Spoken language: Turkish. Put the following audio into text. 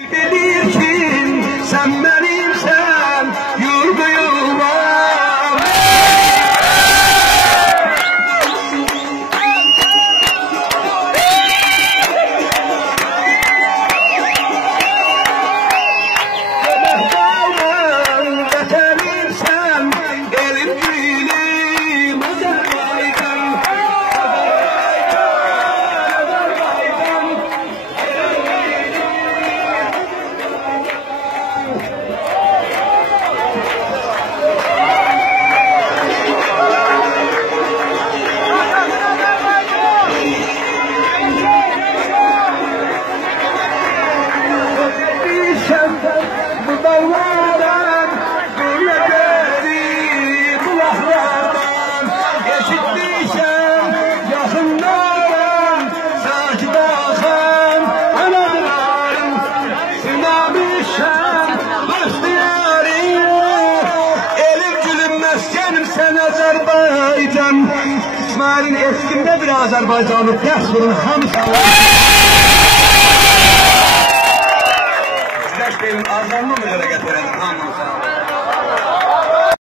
Bilirsin sen benimsen yurdu yuvam. Veterimsen elim dilim Azerbaycan. Bu dağlardan, bu yederi bulaklardan geçitmişem yakınlardan Sakit akan anadılarım sınamışam dost diyarım. Elim gülüm meskenim sen Azerbaycan. İsmail'in eskinde bir Azerbaycanlı ders vurun hamsa. Benim azanlı mı yere getirelim?